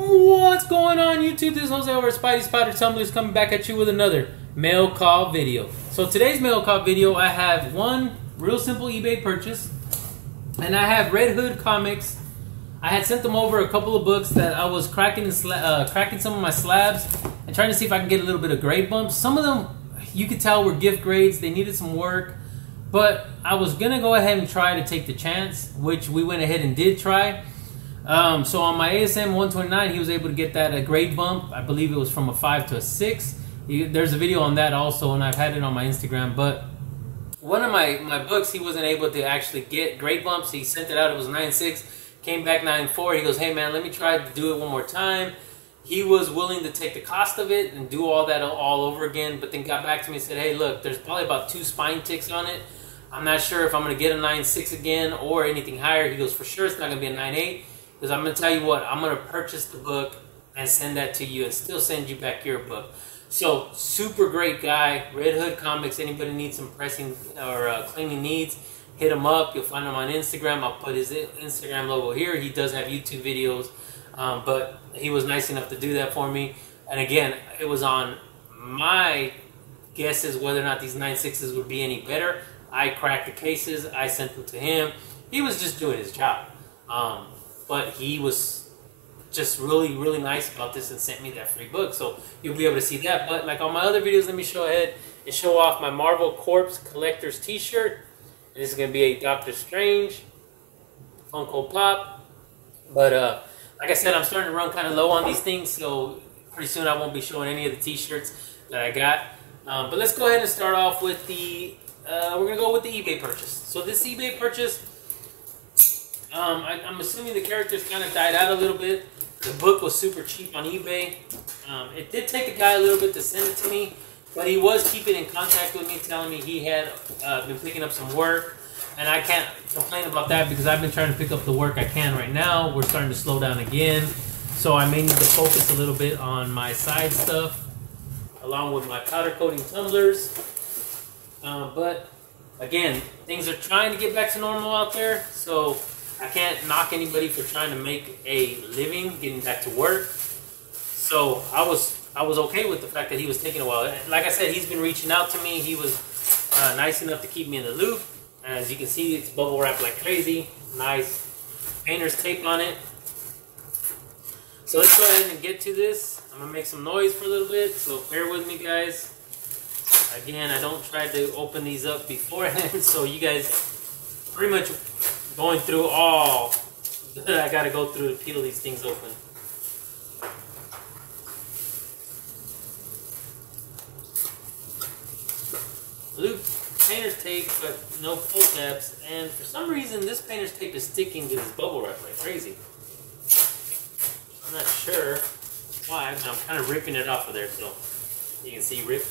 What's going on YouTube? This is Jose over at Spidey Spider Tumblers coming back at you with another mail call video. So today's mail call video, I have one real simple eBay purchase, and I have Redhood comics. I had sent them over a couple of books that I was cracking some of my slabs and trying to see if I can get a little bit of grade bumps. Some of them you could tell were gift grades. They needed some work, but I was gonna go ahead and try to take the chance, which we went ahead and did try. So on my ASM 129, he was able to get that a grade bump. I believe it was from a 5 to a 6. There's a video on that also, and I've had it on my Instagram. But one of my books, he wasn't able to actually get grade bumps. He sent it out. It was 9.6. Came back 9.4. He goes, hey man, let me try to do it one more time. He was willing to take the cost of it and do all that all over again, but then got back to me and said, hey look, there's probably about 2 spine ticks on it. I'm not sure if I'm going to get a 9.6 again or anything higher. He goes, for sure it's not going to be a 9.8. Because I'm going to tell you what, I'm going to purchase the book and send that to you and still send you back your book. So, super great guy. Redhood Comics. Anybody needs some pressing or cleaning needs, hit him up. You'll find him on Instagram. I'll put his Instagram logo here. He does have YouTube videos, but he was nice enough to do that for me. And again, it was on my guesses whether or not these 9.6s would be any better. I cracked the cases. I sent them to him. He was just doing his job. But he was just really, really nice about this and sent me that free book. So you'll be able to see that. But like on my other videos, let me show ahead and show off my Marvel Corpse Collector's t-shirt. This is going to be a Doctor Strange Funko Pop. But like I said, I'm starting to run kind of low on these things. So pretty soon I won't be showing any of the t-shirts that I got. But let's go ahead and start off with the, we're going to go with the eBay purchase. So this eBay purchase, I'm assuming the characters kind of died out a little bit. The book was super cheap on eBay. It did take the guy a little bit to send it to me, but he was keeping in contact with me, telling me he had been picking up some work. And I can't complain about that because I've been trying to pick up the work I can right now. We're starting to slow down again. So I may need to focus a little bit on my side stuff, along with my powder coating tumblers. But again, things are trying to get back to normal out there. So I can't knock anybody for trying to make a living, getting back to work. So I was okay with the fact that he was taking a while. Like I said, he's been reaching out to me. He was nice enough to keep me in the loop. As you can see, it's bubble wrapped like crazy. Nice painter's tape on it. So let's go ahead and get to this. I'm gonna make some noise for a little bit, so bear with me, guys. Again, I don't try to open these up beforehand, so you guys pretty much going through all that I gotta go through to peel these things open. Loop painter's tape, but no pull tabs. And for some reason, this painter's tape is sticking to this bubble wrap like crazy. I'm not sure why, but I'm kind of ripping it off of there, so you can see rip.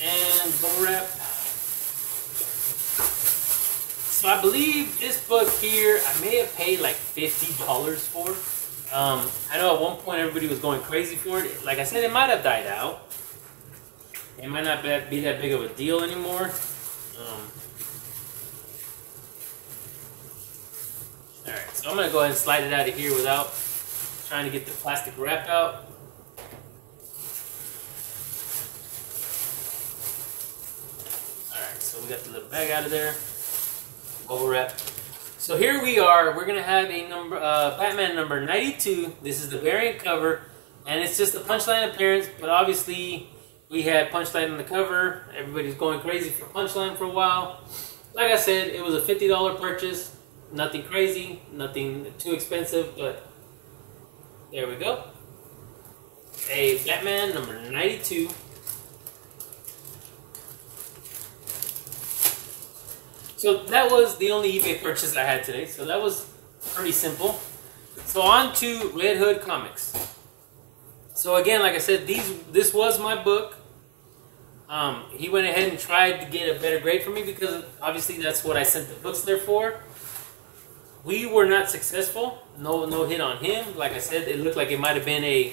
And bubble wrap. So I believe this book here, I may have paid like $50 for. I know at one point everybody was going crazy for it. Like I said, it might have died out. It might not be that big of a deal anymore. Alright, so I'm going to go ahead and slide it out of here without trying to get the plastic wrap out. Alright, so we got the little bag out of there. Bubble wrap. So here we are. We're gonna have a number, Batman number 92. This is the variant cover, and it's just a Punchline appearance. But obviously, we had Punchline on the cover. Everybody's going crazy for Punchline for a while. Like I said, it was a $50 purchase. Nothing crazy, nothing too expensive, but there we go. A Batman number 92. So that was the only eBay purchase I had today. So that was pretty simple. So on to Redhood Comics. So again, like I said, this was my book. He went ahead and tried to get a better grade for me because obviously that's what I sent the books there for. We were not successful. No hit on him. Like I said, it looked like it might have been a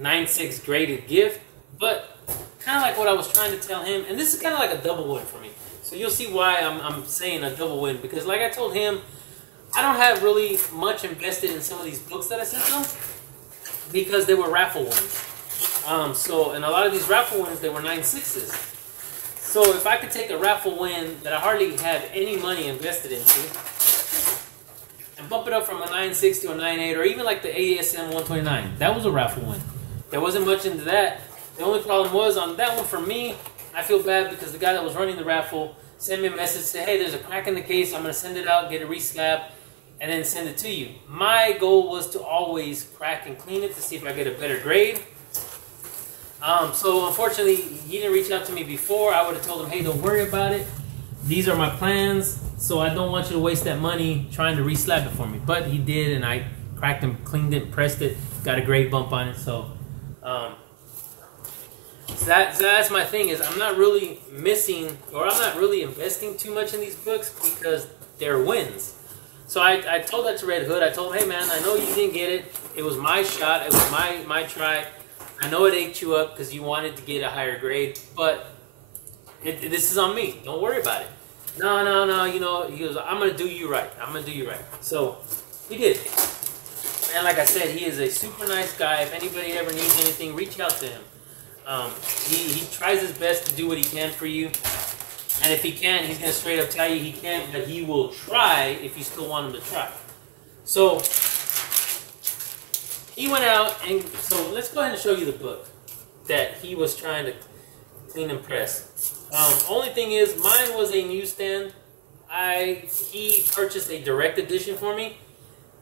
9.6 graded gift. But kind of like what I was trying to tell him. And this is kind of like a double win for me. So you'll see why I'm saying a double win. Because like I told him, I don't have really much invested in some of these books that I sent them because they were raffle ones. So, and a lot of these raffle wins, they were 9.6s. So if I could take a raffle win that I hardly had any money invested into and bump it up from a 9.6 to a 9.8, or even like the ASM 129, that was a raffle win. There wasn't much into that. The only problem was on that one for me, I feel bad because the guy that was running the raffle sent me a message, say, hey, there's a crack in the case, I'm going to send it out, get it re-slabbed, and then send it to you. My goal was to always crack and clean it to see if I get a better grade. So unfortunately, he didn't reach out to me before. I would have told him, hey, don't worry about it. These are my plans, so I don't want you to waste that money trying to re-slab it for me. But he did, and I cracked and cleaned it, pressed it, got a grade bump on it. So, that's my thing, is I'm not really missing, or I'm not really investing too much in these books because they're wins. So I told that to Redhood. I told him, hey man, I know you didn't get it. It was my shot. It was my try. I know it ate you up because you wanted to get a higher grade, but this is on me. Don't worry about it. No, you know, he goes, I'm going to do you right. I'm going to do you right. So he did. And like I said, he is a super nice guy. If anybody ever needs anything, reach out to him. He tries his best to do what he can for you. And if he can't, he's going to straight up tell you he can't, but he will try if you still want him to try. So he went out, and so let's go ahead and show you the book that he was trying to clean and press. Only thing is, mine was a newsstand. He purchased a direct edition for me.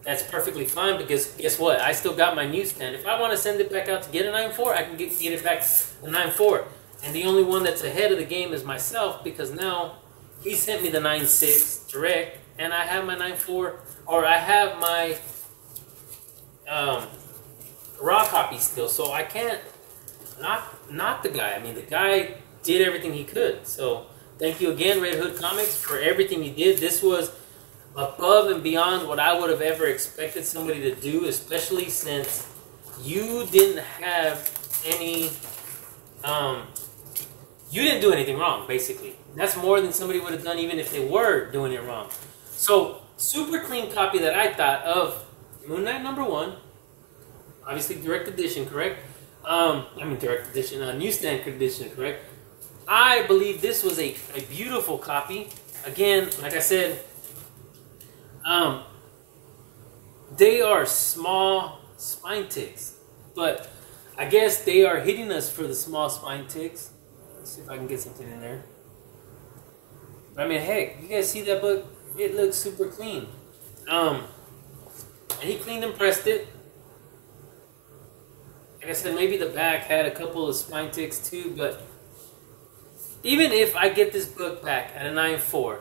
That's perfectly fine because guess what? I still got my newsstand. If I want to send it back out to get a 9.4, I can get it back a 9.4. And the only one that's ahead of the game is myself because now he sent me the 9.6 direct, and I have my 9.4, or I have my raw copy still, so I can't knock the guy. I mean, the guy did everything he could. So thank you again, Redhood Comics, for everything you did. This was above and beyond what I would have ever expected somebody to do, especially since you didn't have any, you didn't do anything wrong, basically. That's more than somebody would have done even if they were doing it wrong. So, super clean copy that I thought of Moon Knight #1. Obviously, direct edition, correct? Direct edition, newsstand edition, correct? I believe this was a beautiful copy. Again, like I said, they are small spine ticks, but I guess they are hitting us for the small spine ticks. Let's see if I can get something in there. I mean, heck, you guys see that book? It looks super clean. And he cleaned and pressed it. Like I said, maybe the back had a couple of spine ticks too, but even if I get this book back at a 9.4,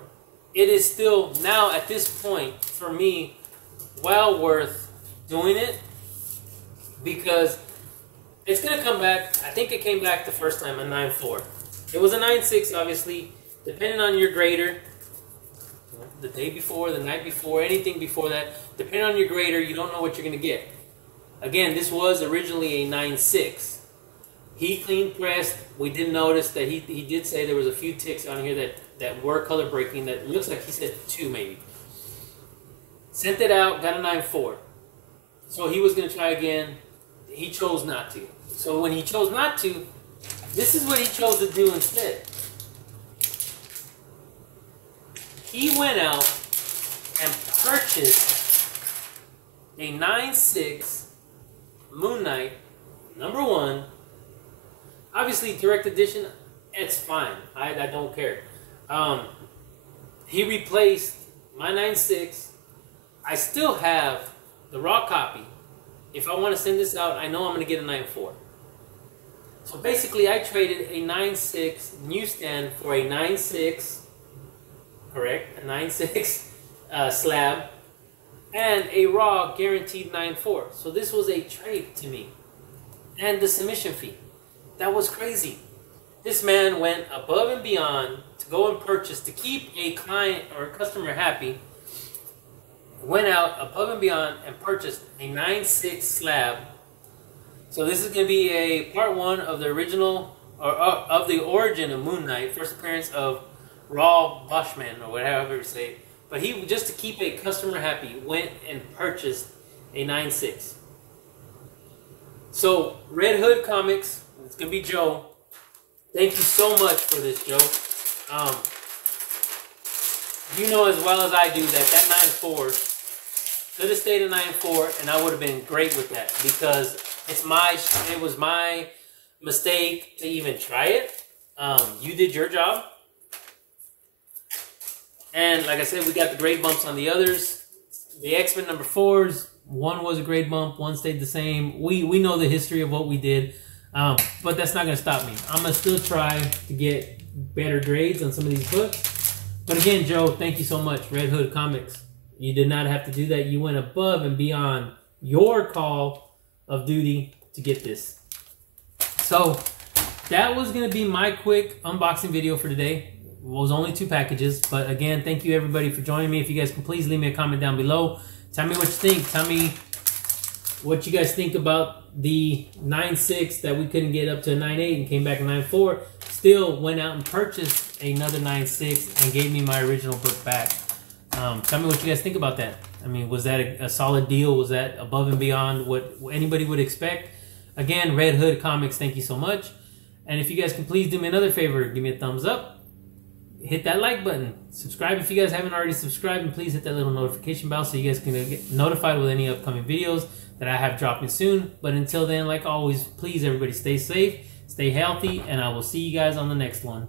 it is still, now at this point, for me, well worth doing it because it's going to come back. I think it came back the first time, a 9.4. It was a 9.6, obviously, depending on your grader. The day before, the night before, anything before that, depending on your grader, you don't know what you're going to get. Again, this was originally a 9.6. He clean pressed. We did notice that he did say there was a few ticks on here that were color breaking. That looks like he said 2 maybe. Sent it out, got a 9.4. So he was going to try again. He chose not to. So when he chose not to, this is what he chose to do instead. He went out and purchased a 9.6 Moon Knight #1. Obviously, direct edition, it's fine. I don't care. He replaced my 9.6. I still have the raw copy. If I want to send this out, I know I'm going to get a 9.4. So basically, I traded a 9.6 newsstand for a 9.6, correct? A 9.6 slab, and a raw guaranteed 9.4. So this was a trade to me. And the submission fee. That was crazy. This man went above and beyond to go and purchase, to keep a client or a customer happy, went out above and beyond and purchased a 9.6 slab. So this is going to be a part 1 of the original, or of the origin of Moon Knight, first appearance of Raw Boschman, or whatever you say, But he, just to keep a customer happy, went and purchased a 9.6. So, Red Hood Comics, it's going to be Joe. Thank you so much for this, Joe. You know as well as I do that that 9.4 could have stayed a 9.4, and I would have been great with that, because it was my mistake to even try it. You did your job. And like I said, we got the grade bumps on the others. The X-Men number 4s, one was a grade bump, one stayed the same. We know the history of what we did, but that's not going to stop me. I'm going to still try to get better grades on some of these books. But again, Joe, thank you so much. Red Hood Comics. You did not have to do that. You went above and beyond your call of duty to get this. So that was going to be my quick unboxing video for today. It was only 2 packages, but again, thank you everybody for joining me. If you guys can please leave me a comment down below. Tell me what you think. Tell me what you guys think about the 9.6 that we couldn't get up to a 9.8 and came back a 9.4. Still went out and purchased another 9.6 and gave me my original book back. Tell me what you guys think about that. I mean, was that a solid deal? Was that above and beyond what anybody would expect? Again, Red Hood Comics, thank you so much. And if you guys can please do me another favor, give me a thumbs up. Hit that like button. Subscribe if you guys haven't already subscribed, and please hit that little notification bell so you guys can get notified with any upcoming videos that I have dropping soon. But until then, like always, please everybody stay safe, stay healthy, and I will see you guys on the next one.